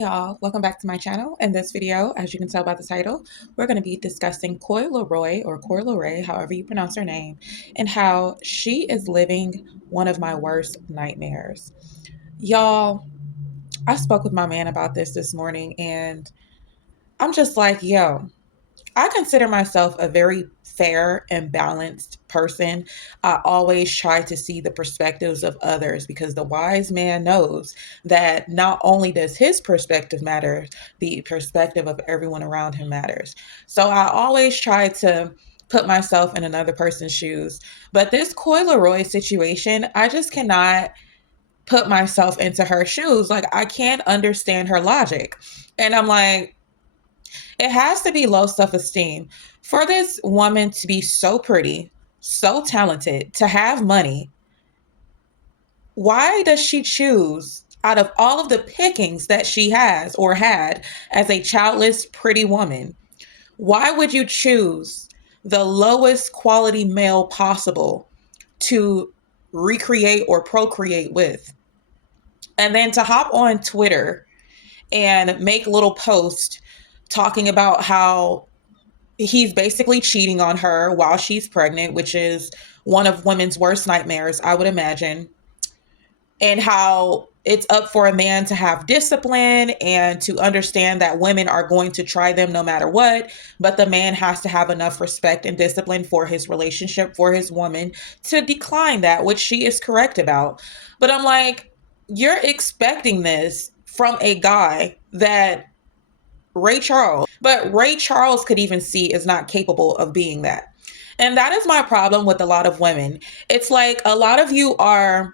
Y'all, welcome back to my channel. In this video, as you can tell by the title, we're going to be discussing Coi Leray or Coi Leray, however you pronounce her name, and how she is living one of my worst nightmares. Y'all, I spoke with my man about this morning, and I'm just like, yo, I consider myself a very fair and balanced person. I always try to see the perspectives of others because the wise man knows that not only does his perspective matter, the perspective of everyone around him matters. So I always try to put myself in another person's shoes. But this Coi Leroy situation, I just cannot put myself into her shoes. Like, I can't understand her logic. And I'm like, it has to be low self esteem for this woman to be so pretty, so talented, to have money. Why does she choose, out of all of the pickings that she has or had as a childless, pretty woman, why would you choose the lowest quality male possible to recreate or procreate with? And then to hop on Twitter and make little posts talking about how he's basically cheating on her while she's pregnant, which is one of women's worst nightmares, I would imagine. And how it's up for a man to have discipline and to understand that women are going to try them no matter what. But the man has to have enough respect and discipline for his relationship, for his woman, to decline that, which she is correct about. But I'm like, you're expecting this from a guy that Ray Charles, but Ray Charles could even see is not capable of being that. And that is my problem with a lot of women. It's like a lot of you are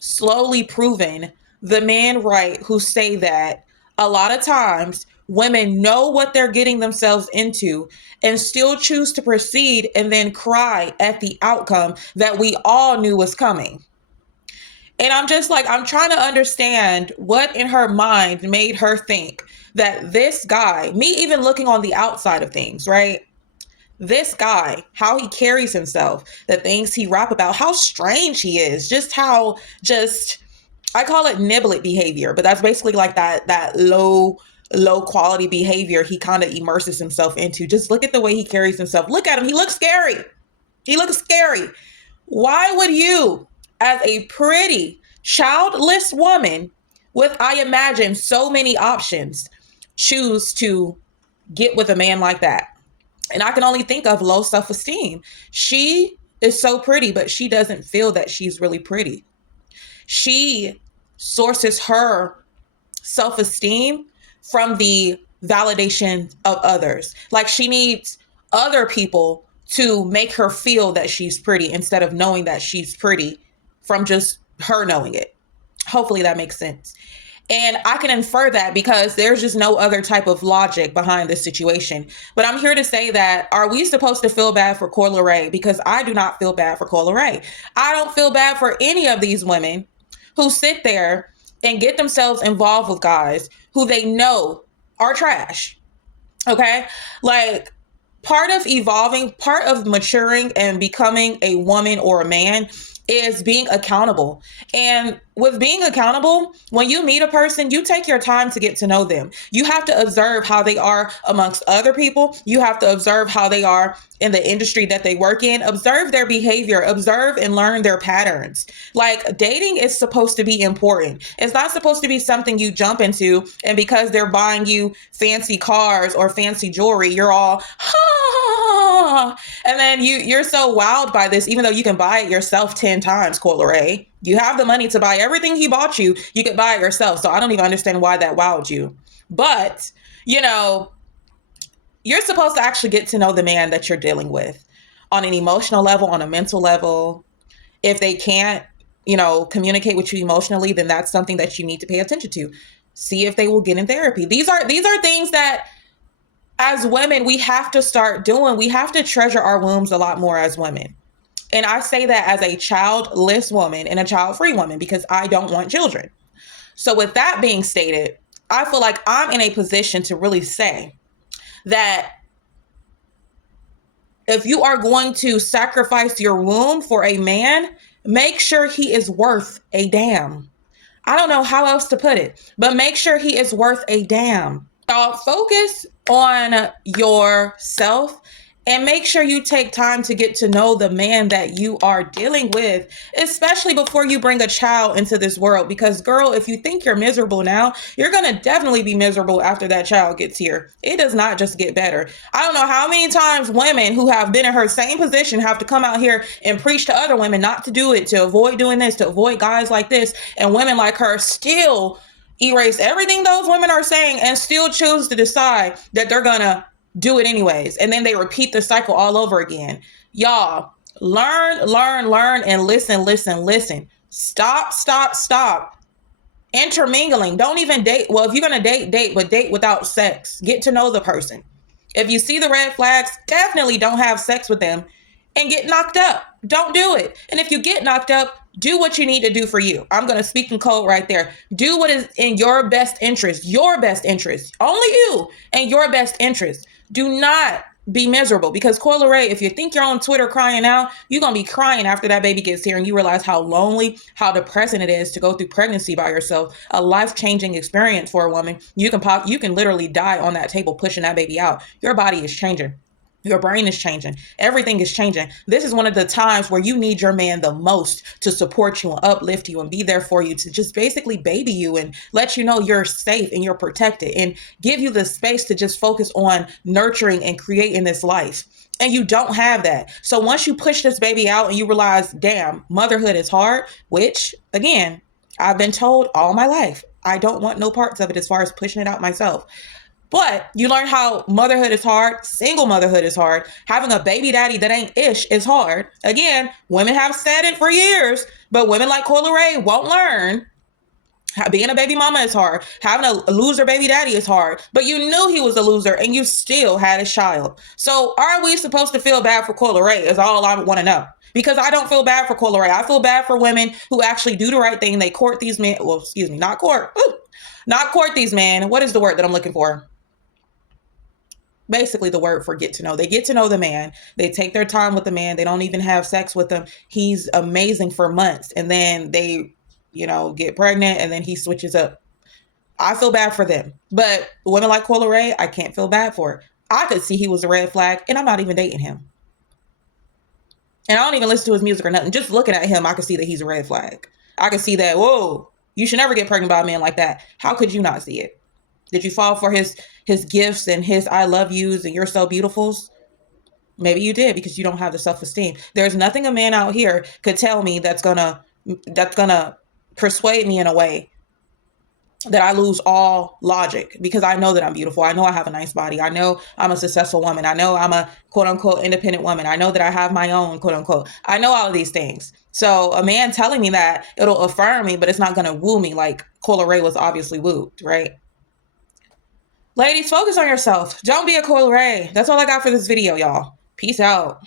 slowly proving the man right who say that a lot of times women know what they're getting themselves into and still choose to proceed and then cry at the outcome that we all knew was coming. And I'm just like, I'm trying to understand what in her mind made her think that this guy, me even looking on the outside of things, right? This guy, how he carries himself, the things he rap about, how strange he is, just how just I call it niblet behavior, but that's basically like that low quality behavior he kind of immerses himself into. Just look at the way he carries himself. Look at him. He looks scary. He looks scary. Why would you, as a pretty, childless woman with, I imagine, so many options, choose to get with a man like that? And I can only think of low self esteem. She is so pretty, but she doesn't feel that she's really pretty. She sources her self esteem from the validation of others. Like, she needs other people to make her feel that she's pretty instead of knowing that she's pretty from just her knowing it. Hopefully that makes sense. And I can infer that because there's just no other type of logic behind this situation. But I'm here to say that, are we supposed to feel bad for Coi Leray? Because I do not feel bad for Coi Leray. I don't feel bad for any of these women who sit there and get themselves involved with guys who they know are trash. Okay? Like, part of evolving, part of maturing and becoming a woman or a man is being accountable. And with being accountable, when you meet a person, you take your time to get to know them. You have to observe how they are amongst other people. You have to observe how they are in the industry that they work in. Observe their behavior, observe and learn their patterns. Like, dating is supposed to be important. It's not supposed to be something you jump into, and because they're buying you fancy cars or fancy jewelry, you're all, and then you're so wowed by this, even though you can buy it yourself 10 times, Coi Leray. You have the money to buy everything he bought you. You could buy it yourself. So I don't even understand why that wowed you. But, you know, you're supposed to actually get to know the man that you're dealing with on an emotional level, on a mental level. If they can't, communicate with you emotionally, then that's something that you need to pay attention to. See if they will get in therapy. These are things that, as women, we have to start doing. We have to treasure our wombs a lot more as women. And I say that as a childless woman and a child-free woman because I don't want children. So with that being stated, I feel like I'm in a position to really say that if you are going to sacrifice your womb for a man, make sure he is worth a damn. I don't know how else to put it, but make sure he is worth a damn. Focus on yourself and make sure you take time to get to know the man that you are dealing with, especially before you bring a child into this world. Because, girl, if you think you're miserable now, you're going to definitely be miserable after that child gets here. It does not just get better. I don't know how many times women who have been in her same position have to come out here and preach to other women not to do it, to avoid doing this, to avoid guys like this, and women like her still erase everything those women are saying and still choose to decide that they're gonna do it anyways. And then they repeat the cycle all over again. Y'all, learn, and listen. Stop intermingling. Don't even date. Well, if you're gonna date, but date without sex. Get to know the person. If you see the red flags, definitely don't have sex with them and get knocked up. Don't do it. And if you get knocked up, do what you need to do for you. I'm going to speak in code right there. Do what is in your best interest, only you and your best interest. Do not be miserable, because Coi Leray, if you think you're on Twitter crying out, you're going to be crying after that baby gets here and you realize how lonely, how depressing it is to go through pregnancy by yourself. A life-changing experience for a woman. You can literally die on that table pushing that baby out. Your body is changing. Your brain is changing. Everything is changing. This is one of the times where you need your man the most to support you and uplift you and be there for you, to just basically baby you and let you know you're safe and you're protected and give you the space to just focus on nurturing and creating this life. And you don't have that. So once you push this baby out and you realize, damn, motherhood is hard, which again, I've been told all my life, I don't want no parts of it as far as pushing it out myself. But you learn how motherhood is hard. Single motherhood is hard. Having a baby daddy that ain't ish is hard. Again, women have said it for years, but women like Coi Leray won't learn. Being a baby mama is hard. Having a loser baby daddy is hard. But you knew he was a loser and you still had a child. So are we supposed to feel bad for Coi Leray is all I want to know. Because I don't feel bad for Coi Leray. I feel bad for women who actually do the right thing. They court these men. Well, excuse me, not court. Not court these men. What is the word that I'm looking for? Basically the word for get to know. They get to know the man. They take their time with the man. They don't even have sex with him. He's amazing for months. And then they, get pregnant and then he switches up. I feel bad for them. But women like Coi Leray, I can't feel bad for. I could see he was a red flag and I'm not even dating him. And I don't even listen to his music or nothing. Just looking at him, I could see that he's a red flag. I could see that, whoa, you should never get pregnant by a man like that. How could you not see it? Did you fall for his gifts and his I love yous and you're so beautifuls? Maybe you did, because you don't have the self-esteem. There's nothing a man out here could tell me that's gonna persuade me in a way that I lose all logic, because I know that I'm beautiful. I know I have a nice body. I know I'm a successful woman. I know I'm a quote unquote independent woman. I know that I have my own quote unquote. I know all of these things. So a man telling me that, it'll affirm me, but it's not gonna woo me like Coi Leray was obviously wooed, right? Ladies, focus on yourself. Don't be a Coi Leray. That's all I got for this video, y'all. Peace out.